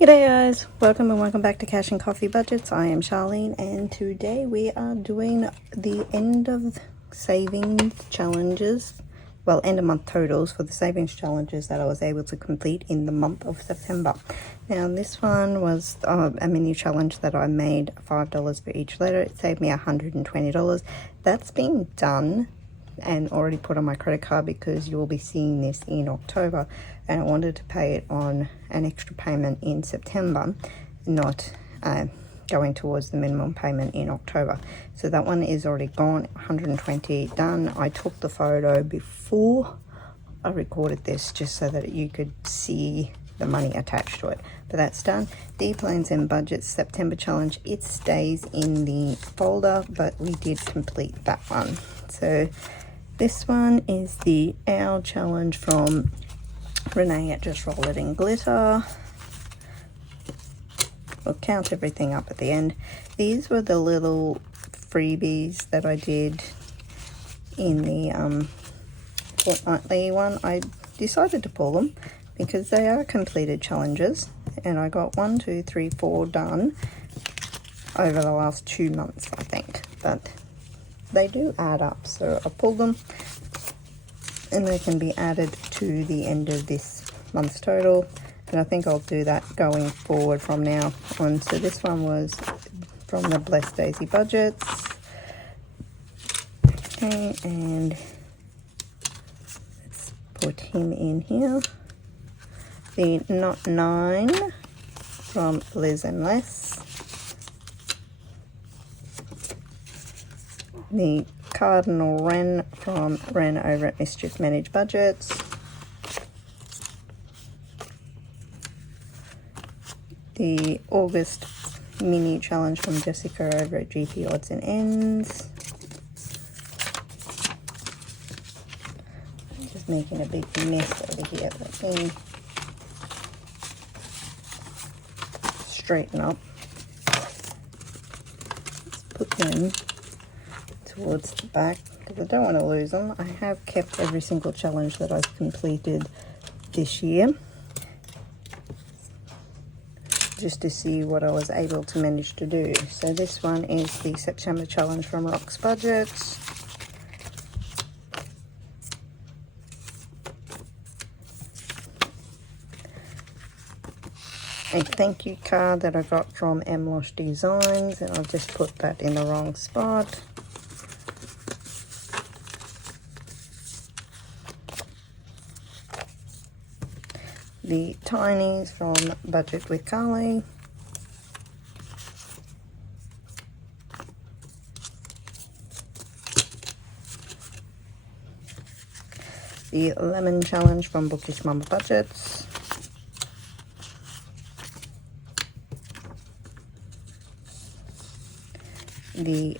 G'day guys, welcome and welcome back to Cash and Coffee Budgets. I am Charlene and today we are doing the end of savings challenges, well, end of month totals for the savings challenges that I was able to complete in the month of September. Now this one was a mini challenge that I made $5 for each letter. It saved me $120. That's been done and already put on my credit card because you will be seeing this in October, and I wanted to pay it on an extra payment in September, not going towards the minimum payment in October. So that one is already gone, 120 done. I took the photo before I recorded this just so that you could see the money attached to it, but that's done. The plans and budgets September challenge, it stays in the folder, but we did complete that one. So this one is the owl challenge from Renee at Just Roll It in Glitter. We'll count everything up at the end. These were the little freebies that I did in the fortnightly one. I decided to pull them because they are completed challenges, and I got 1, 2, 3, 4 done over the last 2 months, I think, but they do add up. So I pulled them and they can be added to the end of this month's total, and I think I'll do that going forward from now on. So this one was from the Blessed Daisy budgets. Okay, and let's put him in here. The Not 9 from Liz and Les. The Cardinal Wren from Wren over at Mischief Managed Budgets. The August mini challenge from Jessica over at GP Odds and Ends. I'm just making a big mess over here. Let me straighten up. Let's put them towards the back because I don't want to lose them. I have kept every single challenge that I've completed this year just to see what I was able to manage to do. So this one is the September challenge from Rock's Budgets. A thank you card that I got from Mlosh Designs, and I'll just put that in the wrong spot. The Tinies from Budget with Carly. The Lemon Challenge from Bookish Mama Budgets. The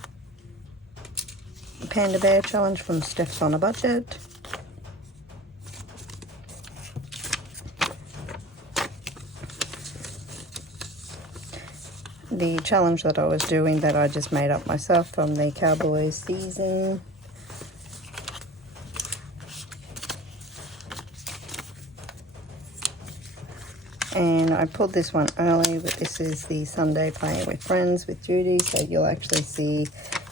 Panda Bear Challenge from Steph's on a Budget. The challenge that I was doing that I just made up myself from the Cowboys season. And I pulled this one early, but this is the Sunday Playing with Friends with Judy. So you'll actually see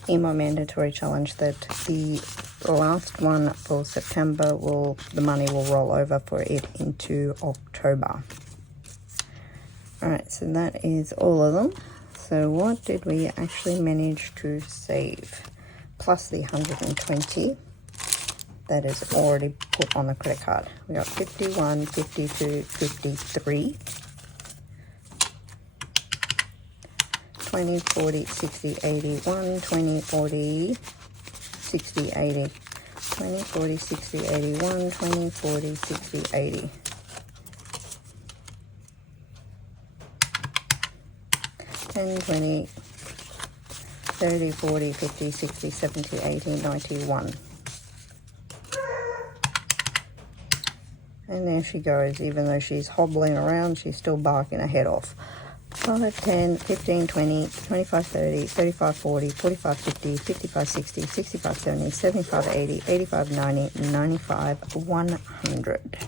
in my mandatory challenge that the last one for September the money will roll over for it into October. Alright, so that is all of them. So what did we actually manage to save? Plus the 120 that is already put on the credit card. We got 51, 52, 53, 20, 40, 60, 80, 1, 20, 40, 60, 80, 20, 40, 60, 80, 1, 20, 40, 60, 80. 10, 20, 30, 40, 50, 60, 70, 80, 91. And there she goes. Even though she's hobbling around, she's still barking her head off. 5, 10, 15, 20, 25, 30, 35, 40, 45, 50, 55, 60, 65, 70, 75, 80, 85, 90, 95, 100.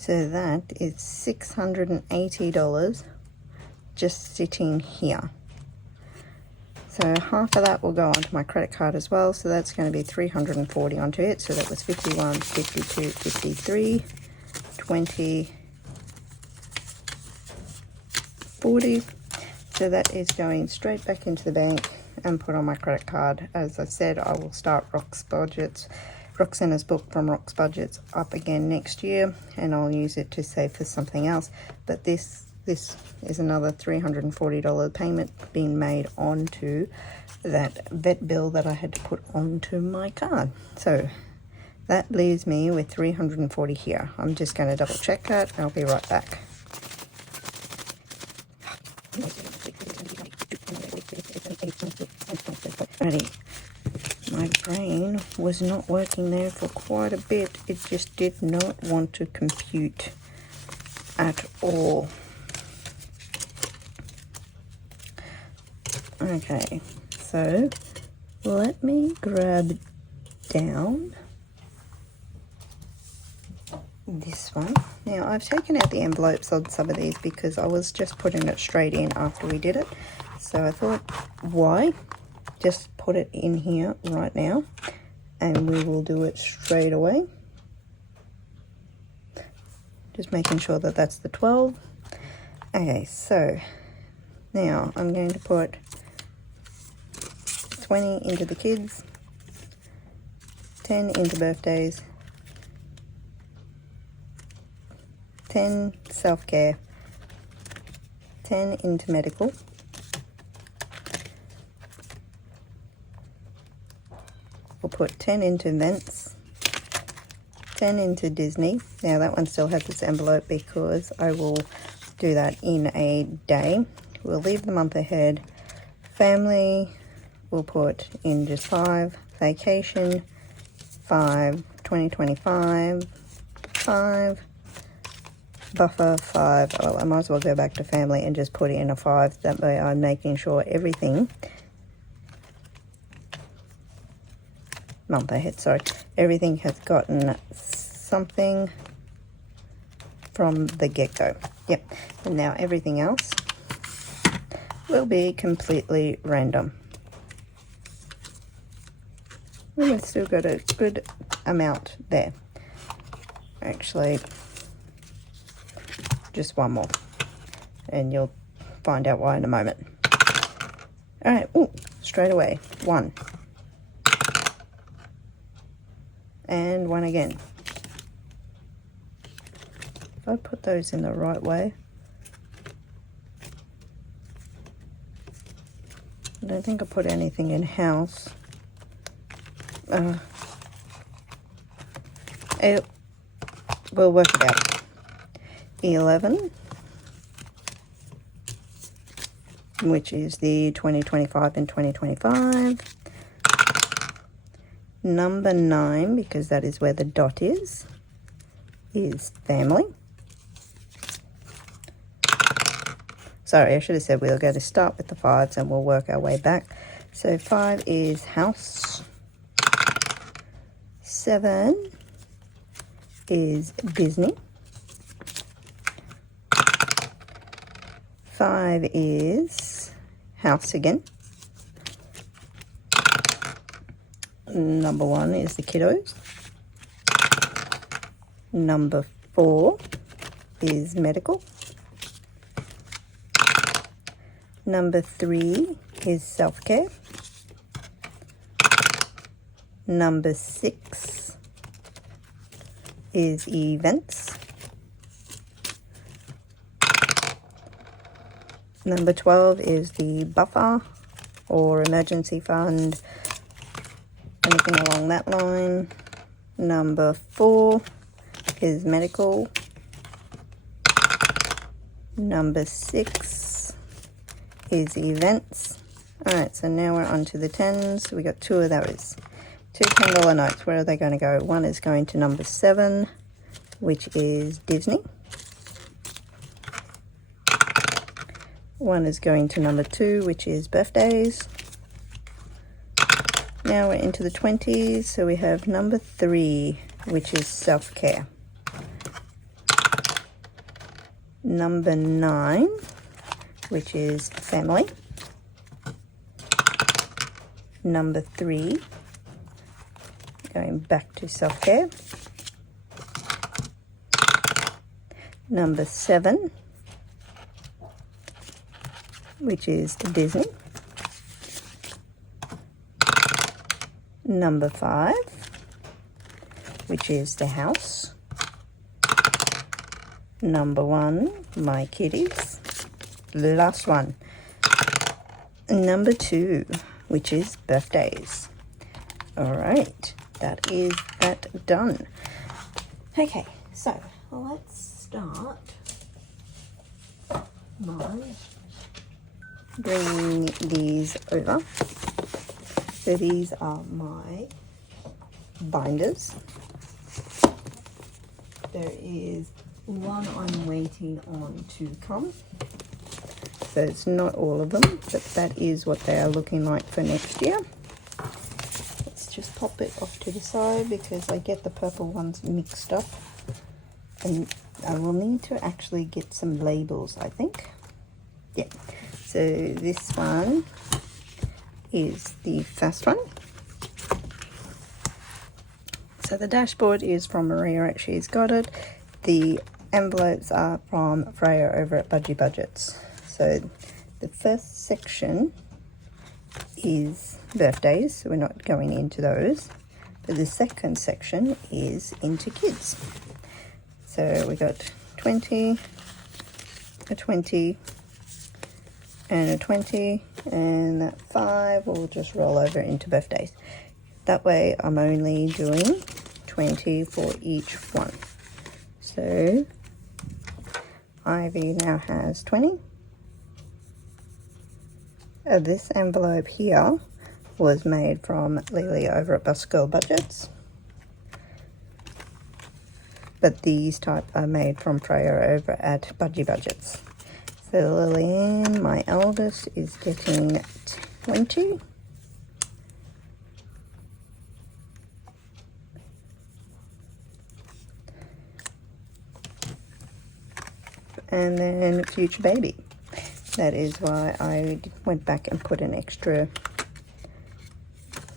So that is $680 just sitting here. So half of that will go onto my credit card as well. So that's going to be $340 onto it. So that was 51, 52, 53, 20, 40. So that is going straight back into the bank and put on my credit card. As I said, I will start Roxana's book from Rox Budgets up again next year, and I'll use it to save for something else. But this is another $340 payment being made onto that vet bill that I had to put onto my card. So that leaves me with $340 here. I'm just going to double check that and I'll be right back. Ready. My brain was not working there for quite a bit. It just did not want to compute at all. Okay, so let me grab down this one. Now I've taken out the envelopes on some of these because I was just putting it straight in after we did it. So I thought, why? Just put it in here right now and we will do it straight away. Just making sure that that's the 12. Okay, so now I'm going to put 20 into the kids, 10 into birthdays, 10 self-care, 10 into medical, we'll put 10 into events, 10 into Disney. Now that one still has its envelope because I will do that in a day. We'll leave the month ahead. Family, we'll put in just 5. Vacation, 5. 2025, 5. Buffer, 5. Well, I might as well go back to family and just put in a 5. That way I'm making sure everything, month ahead, sorry, everything has gotten something from the get-go. Yep, and now everything else will be completely random. And we've still got a good amount there. Actually, just one more, and you'll find out why in a moment. All right, ooh, straight away, 1. And 1 again. If I put those in the right way, I don't think I put anything in house. We'll work it out. 11, which is the 2025 and 2025. Number 9, because that is where the dot is family. Sorry, I should have said we're going to start with the 5s and we'll work our way back. So 5 is house. 7 is Disney. 5 is house again. Number 1 is the kiddos. Number 4 is medical. Number 3 is self-care. Number 6 is events. Number 12 is the buffer or emergency fund, anything along that line. Number 4 is medical. Number 6 is events. Alright, so now we're on to the 10s. We got 2 of those. 2 $10 notes. Where are they going to go? One is going to number 7, which is Disney. One is going to number 2, which is birthdays. Now we're into the 20s, so we have number 3, which is self-care. number 9, which is family, number 3, going back to self-care, number 7, which is Disney, number 5, which is the house, number 1, my kitties, last one, number 2, which is birthdays. All right, that is that done. Okay, so let's start by bringing these over. So these are my binders. There is one I'm waiting on to come. So it's not all of them, but that is what they are looking like for next year. Let's just pop it off to the side because I get the purple ones mixed up. And I will need to actually get some labels, I think. Yeah, so this one is the first one. So the dashboard is from Maria, she's got it. The envelopes are from Freya over at Budgie Budgets. So the first section is birthdays, so we're not going into those. But the second section is into kids. So we got 20, a 20, and a 20, and that 5 will just roll over into birthdays. That way I'm only doing 20 for each one. So Ivy now has 20. This envelope here was made from Lily over at Bus Girl Budgets. But these type are made from Freya over at Budgie Budgets. So Lillian, my eldest, is getting 20. And then future baby. That is why I went back and put an extra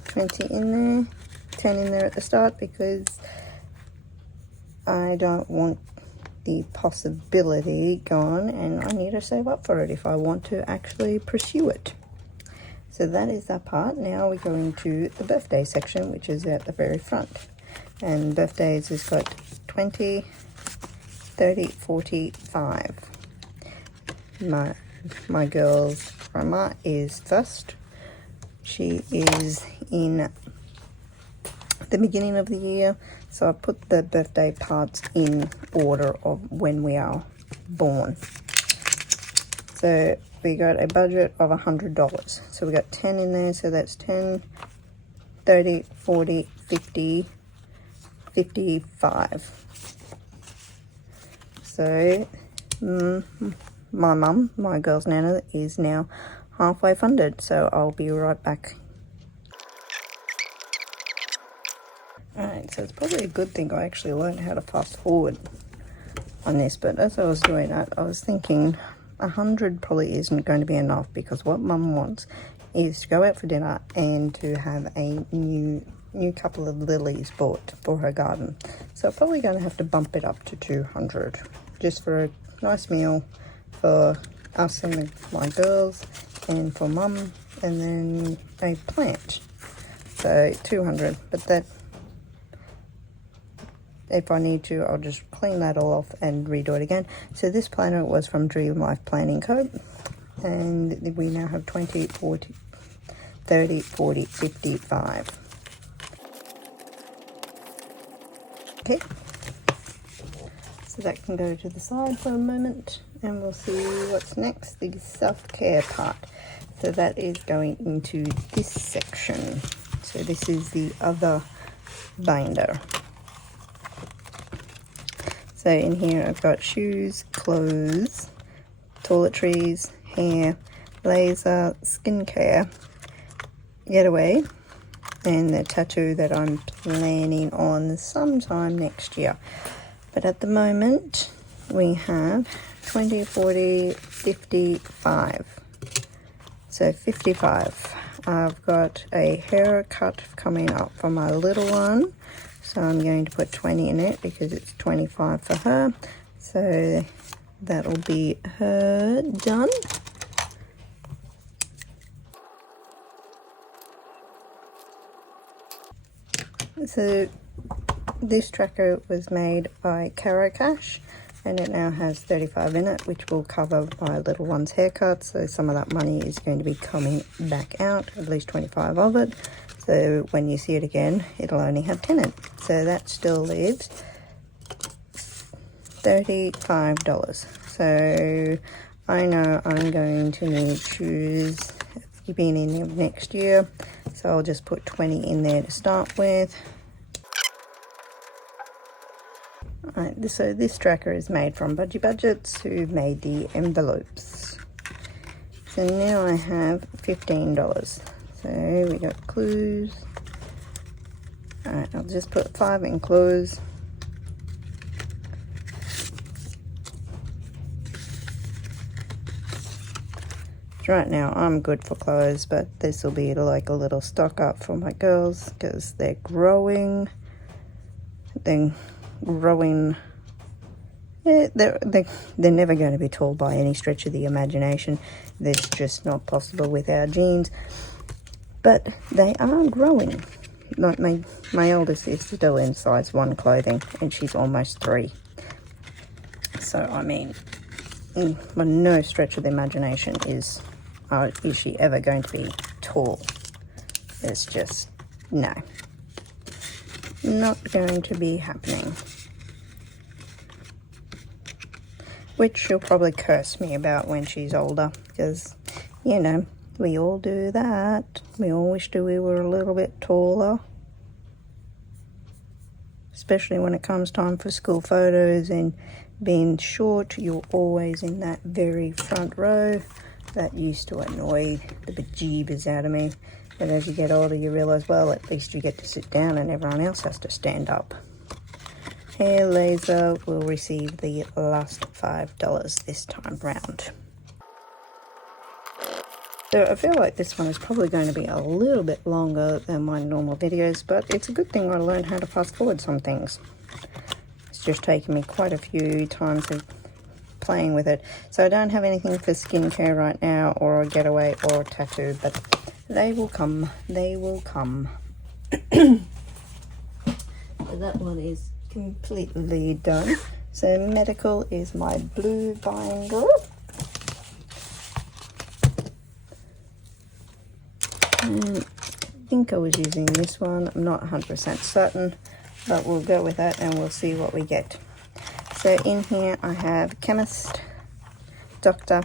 20 in there, 10 in there at the start, because I don't want the possibility gone and I need to save up for it if I want to actually pursue it. So that is that part. Now we go into the birthday section, which is at the very front. And birthdays has got 20, 30, 45. My girl's grandma is first. She is in the beginning of the year, so I put the birthday parts in order of when we are born. So we got a budget of $100, so we got 10 in there, so that's 10, 30, 40, 50, 55. So my mum, my girl's nana, is now halfway funded, so I'll be right back. Alright, so it's probably a good thing I actually learned how to fast forward on this, but as I was doing that, I was thinking 100 probably isn't going to be enough, because what mum wants is to go out for dinner and to have a new couple of lilies bought for her garden. So I'm probably going to have to bump it up to 200, just for a nice meal for us and my girls, and for mum, and then a plant. So 200, but that, if I need to, I'll just clean that all off and redo it again. So this planner was from Dream Life Planning Co. And we now have 20, 40, 30, 40, 55. Okay. So that can go to the side for a moment, and we'll see what's next, the self-care part. So that is going into this section. So this is the other binder. So in here I've got shoes, clothes, toiletries, hair, laser, skincare, getaway, and the tattoo that I'm planning on sometime next year. But at the moment we have 20, 40, 55. So 55. I've got a haircut coming up for my little one. So I'm going to put 20 in it because it's 25 for her. So that'll be her done. So this tracker was made by Caro Cash, and it now has 35 in it, which will cover my little one's haircut. So some of that money is going to be coming back out, at least 25 of it. So when you see it again, it'll only have 10 in it. So that still leaves $35. So I know I'm going to need shoes at the beginning of next year. So I'll just put 20 in there to start with. Alright, so this tracker is made from Budgie Budgets, who made the envelopes. So now I have $15. So we got clues. Alright, I'll just put 5 in clues. Right now I'm good for clothes, but this will be like a little stock up for my girls because they're growing. They're never going to be tall by any stretch of the imagination. That's just not possible with our genes. But they are growing. Like my eldest is still in size 1 clothing, and she's almost 3. So I mean, by no stretch of the imagination is she ever going to be tall. It's just no, not going to be happening. Which she'll probably curse me about when she's older, because, you know, we all do that. We all wish that we were a little bit taller. Especially when it comes time for school photos and being short, you're always in that very front row. That used to annoy the bejeebers out of me. But as you get older, you realise, well, at least you get to sit down and everyone else has to stand up. Hair laser will receive the last $5 this time round. So I feel like this one is probably going to be a little bit longer than my normal videos, but it's a good thing I learned how to fast forward some things. It's just taken me quite a few times of playing with it. So I don't have anything for skincare right now, or a getaway, or a tattoo, but they will come. They will come. So that one is completely done. So medical is my blue binder. And I think I was using this one. I'm not 100% certain, but we'll go with that and we'll see what we get. So in here I have chemist, doctor,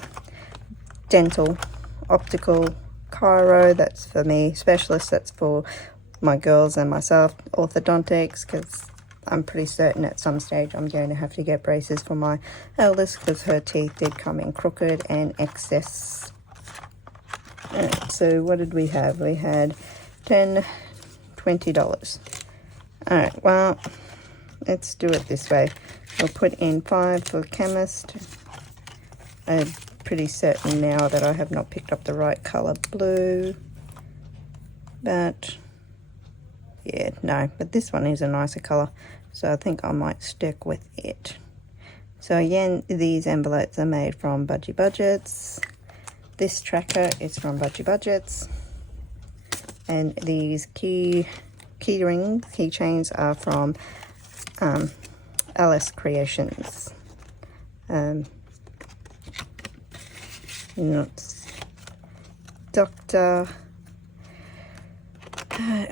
dental, optical, chiro, that's for me, specialist, that's for my girls and myself, orthodontics, because I'm pretty certain at some stage I'm going to have to get braces for my eldest because her teeth did come in crooked and excess. Alright, so what did we have? We had $10, $20. Alright, well, let's do it this way. We'll put in 5 for chemist. I'm pretty certain now that I have not picked up the right colour blue. But, yeah, no. But this one is a nicer colour. So I think I might stick with it. So again, these envelopes are made from Budgie Budgets. This tracker is from Budgie Budgets. And these keychains are from Alice Creations. Doctor.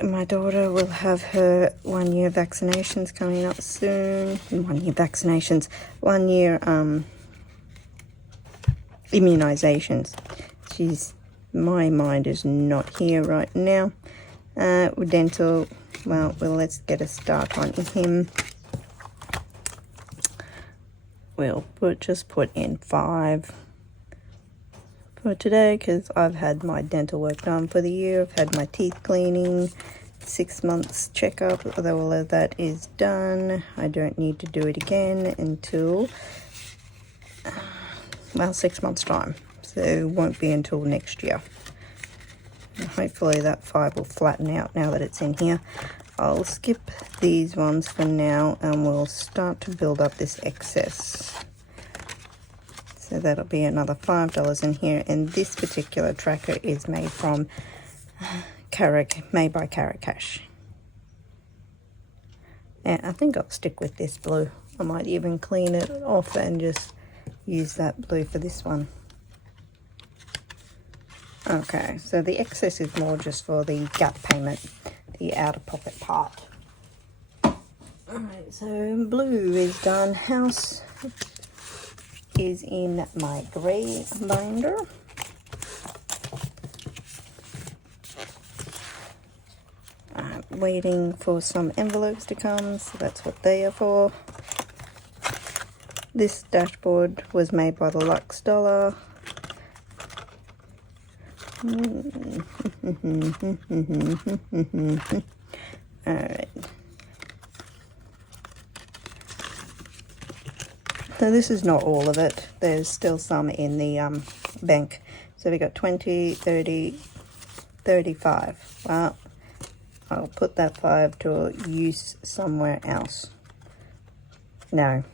My daughter will have her 1-year vaccinations coming up soon. 1-year vaccinations. 1-year immunizations. My mind is not here right now. Dental, well, let's get a start on him. We'll just put in 5 for today because I've had my dental work done for the year. I've had my teeth cleaning, 6 months checkup. Although all of that is done, I don't need to do it again until well, 6 months time, so it won't be until next year. And hopefully that 5 will flatten out now that it's in here. I'll skip these ones for now and we'll start to build up this excess. So that'll be another $5 in here, and this particular tracker is made from made by Carrot Cash. And I think I'll stick with this blue. I might even clean it off and just use that blue for this one. Okay, so the excess is more just for the gap payment, the out-of-pocket part. Alright, so blue is done. House is in my grey binder. I'm waiting for some envelopes to come, so that's what they are for. This dashboard was made by the Lux Dollar. Alright. So this is not all of it. There's still some in the bank. So we got 20, 30, 35. Well, I'll put that 5 to use somewhere else. No,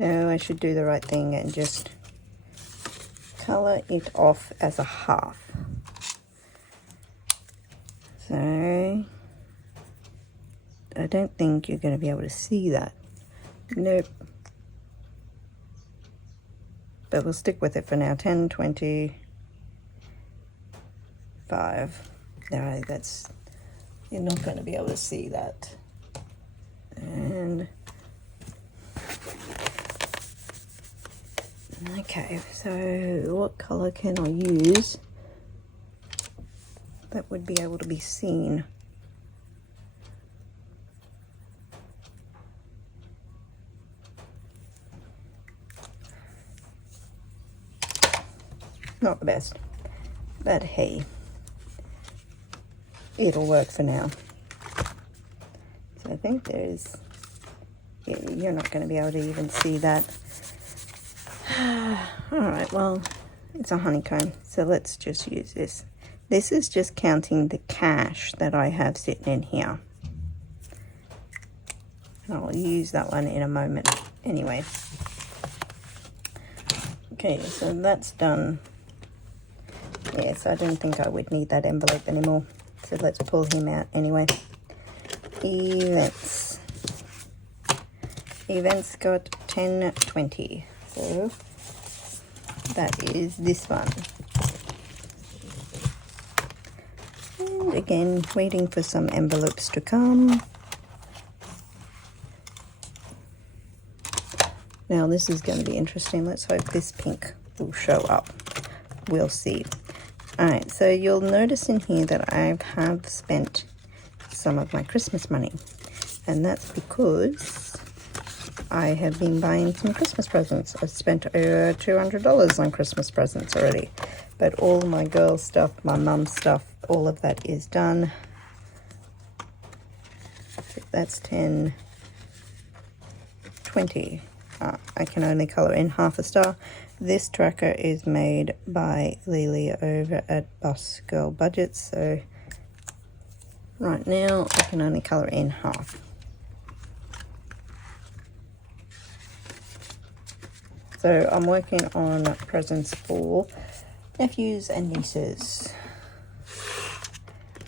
I should do the right thing and just color it off as a half. So I don't think you're going to be able to see that. Nope. But we'll stick with it for now. 10, 20, 5. No, you're not going to be able to see that. And okay, so what color can I use that would be able to be seen? Not the best, but hey, it'll work for now. So I think you're not going to be able to even see that. Alright, well, it's a honeycomb, so let's just use this. This is just counting the cash that I have sitting in here. And I'll use that one in a moment anyway. Okay, so that's done. Yes, I didn't think I would need that envelope anymore. So let's pull him out anyway. Events. Events got 1020. So that is this one. And again, waiting for some envelopes to come. Now this is going to be interesting. Let's hope this pink will show up. We'll see. Alright, so you'll notice in here that I have spent some of my Christmas money. And that's because I have been buying some Christmas presents. I've spent over $200 on Christmas presents already. But all my girl stuff, my mum stuff, all of that is done. So that's 10, 20. I can only colour in half a star. This tracker is made by Lily over at Boss Girl Budgets, so right now I can only colour in half. So I'm working on presents for nephews and nieces.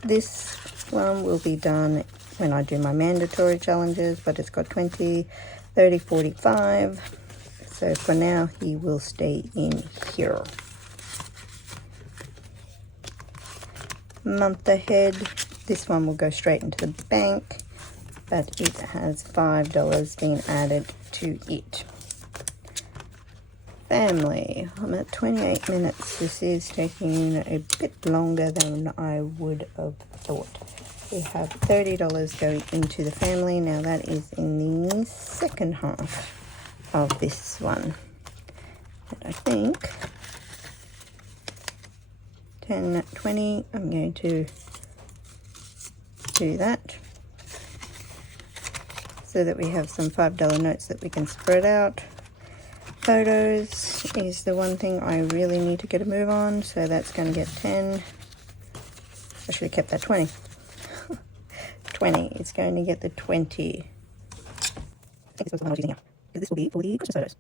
This one will be done when I do my mandatory challenges, but it's got 20, 30, 45. So for now, he will stay in here. Month ahead, this one will go straight into the bank, but it has $5 being added to it. Family, I'm at 28 minutes. This is taking a bit longer than I would have thought. We have $30 going into the family. Now that is in the second half of this one. And I think 10, 20, I'm going to do that so that we have some $5 notes that we can spread out. photos is the one thing I really need to get a move on, so that's going to get 10. I should have kept that 20. 20. It's going to get the 20. I think this was the one I was using here, because this will be for the Christmas photos.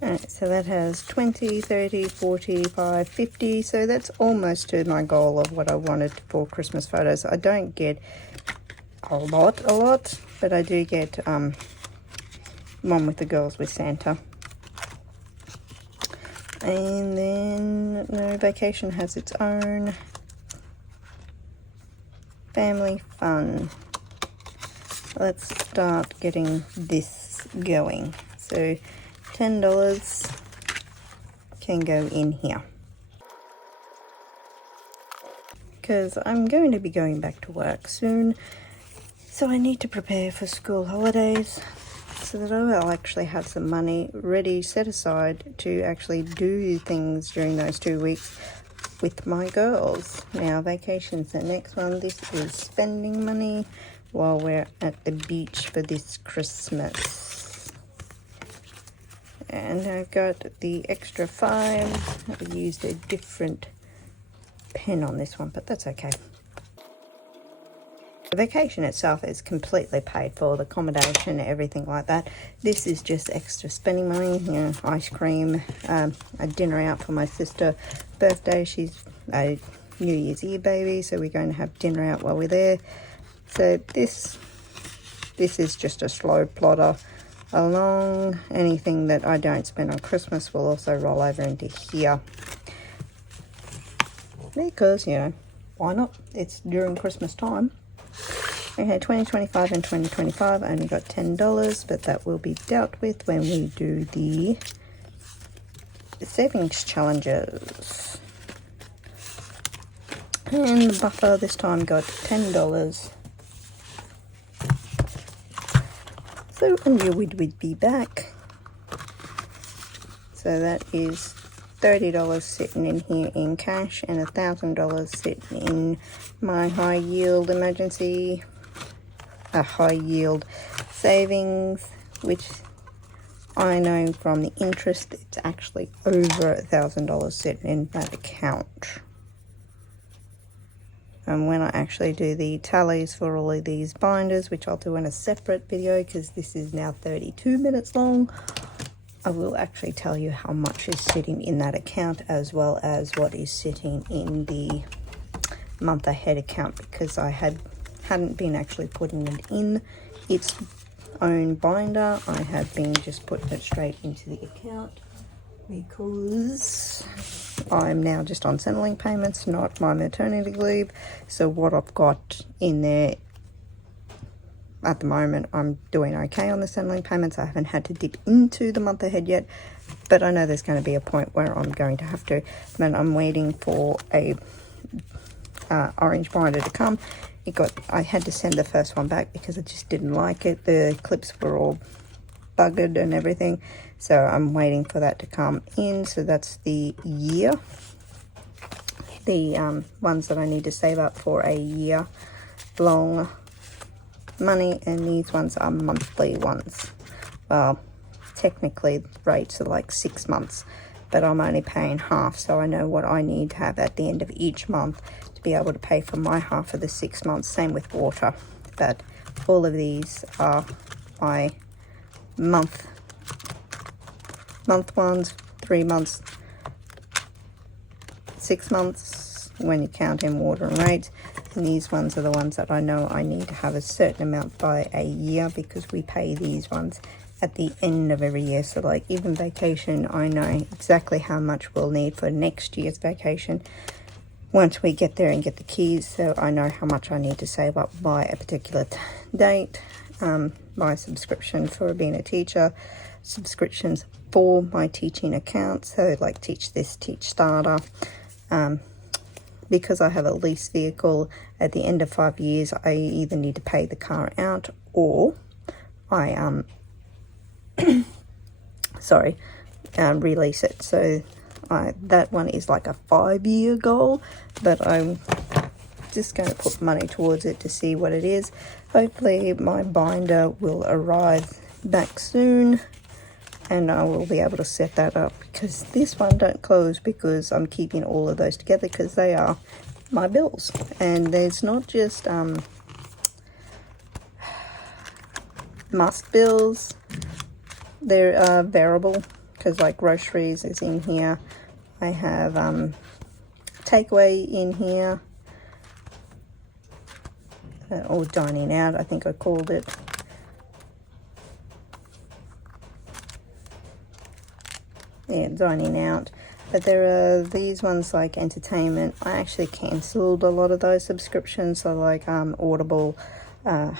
Alright, so that has 20, 30, 45, 50, so that's almost to my goal of what I wanted for Christmas photos. I don't get a lot, but I do get one with the girls with Santa. And then, no, vacation has its own. Family fun. Let's start getting this going. So $10 can go in here, because I'm going to be going back to work soon, so I need to prepare for school holidays so that I will actually have some money ready set aside to actually do things during those 2 weeks with my girls. Now, vacation's the next one. This is spending money while we're at the beach for this Christmas. And I've got the extra 5. I used a different pen on this one, but that's okay. The vacation itself is completely paid for, the accommodation, everything like that. This is just extra spending money, you know, ice cream, a dinner out for my sister's birthday. She's a New Year's Eve baby, so we're going to have dinner out while we're there. So this is just a slow plotter along. Anything that I don't spend on Christmas will also roll over into here, because, you know, why not? It's during Christmas time. Okay, 2025 and 2025, I only got $10, but that will be dealt with when we do the savings challenges. And the buffer this time got $10. So I knew we'd be back. So that is $30 sitting in here in cash, and $1,000 sitting in my high yield emergency, a high yield savings, which I know from the interest it's actually over $1,000 sitting in that account. And when I actually do the tallies for all of these binders, which I'll do in a separate video because this is now 32 minutes long, I will actually tell you how much is sitting in that account, as well as what is sitting in the month ahead account, because I hadn't been actually putting it in its own binder. I have been just putting it straight into the account, because I'm now just on Centrelink payments, not my maternity leave. So what I've got in there at the moment, I'm doing okay on the Centrelink payments. I haven't had to dip into the month ahead yet, but I know there's going to be a point where I'm going to have to. But I'm waiting for a orange binder to come. I had to send the first one back because I just didn't like it. The clips were all buggered and everything, so I'm waiting for that to come in. So that's the year, the ones that I need to save up for a year long money, and these ones are monthly ones. Well, technically rates are like 6 months, but I'm only paying half, so I know what I need to have at the end of each month to be able to pay for my half of the 6 months. Same with water, but all of these are my month ones, 3 months, 6 months when you count in water and rates. And these ones are the ones that I know I need to have a certain amount by a year, because we pay these ones at the end of every year. So like even vacation, I know exactly how much we'll need for next year's vacation once we get there and get the keys. So I know how much I need to save up by a particular date. My subscription for being a teacher, subscriptions for my teaching account, so like Teach This, Teach Starter. Because I have a lease vehicle, at the end of 5 years I either need to pay the car out, or I release it. So that one is like a 5-year goal, but I'm just going to put money towards it to see what it is. Hopefully my binder will arrive back soon and I will be able to set that up, because this one don't close because I'm keeping all of those together because they are my bills. And there's not just must bills, they're variable, because like groceries is in here. I have takeaway in here, or dining out I think I called it. Yeah, dining out. But there are these ones like entertainment. I actually cancelled a lot of those subscriptions, so like Audible, a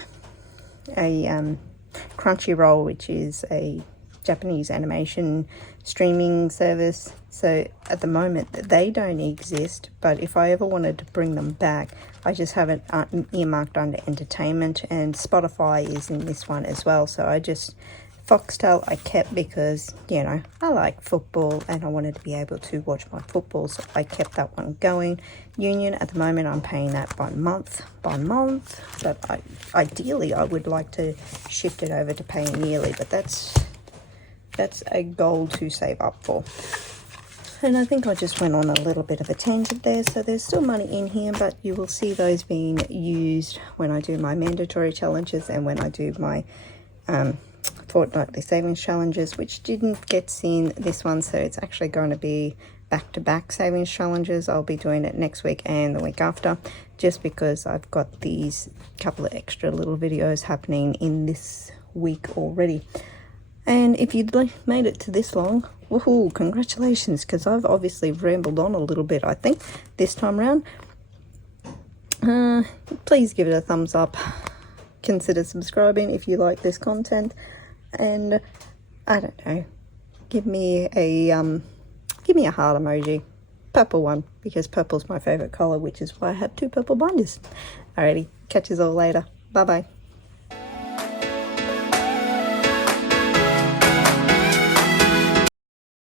Crunchyroll, which is a Japanese animation streaming service. So at the moment they don't exist, but if I ever wanted to bring them back, I just have it earmarked under entertainment, and Spotify is in this one as well. So I just, Foxtel I kept because, you know, I like football and I wanted to be able to watch my football, so I kept that one going. Union, at the moment I'm paying that by month, but ideally I would like to shift it over to paying yearly, but that's a goal to save up for. And I think I just went on a little bit of a tangent there, so there's still money in here, but you will see those being used when I do my mandatory challenges and when I do my fortnightly savings challenges, which didn't get seen this one, so it's actually going to be back-to-back savings challenges. I'll be doing it next week and the week after, just because I've got these couple of extra little videos happening in this week already. And if you'd made it to this long, woohoo, congratulations, because I've obviously rambled on a little bit, I think, this time around. Please give it a thumbs up. Consider subscribing if you like this content. And, I don't know, give me a heart emoji. Purple one, because purple's my favourite colour, which is why I have 2 purple binders. Alrighty, catch you all later. Bye-bye.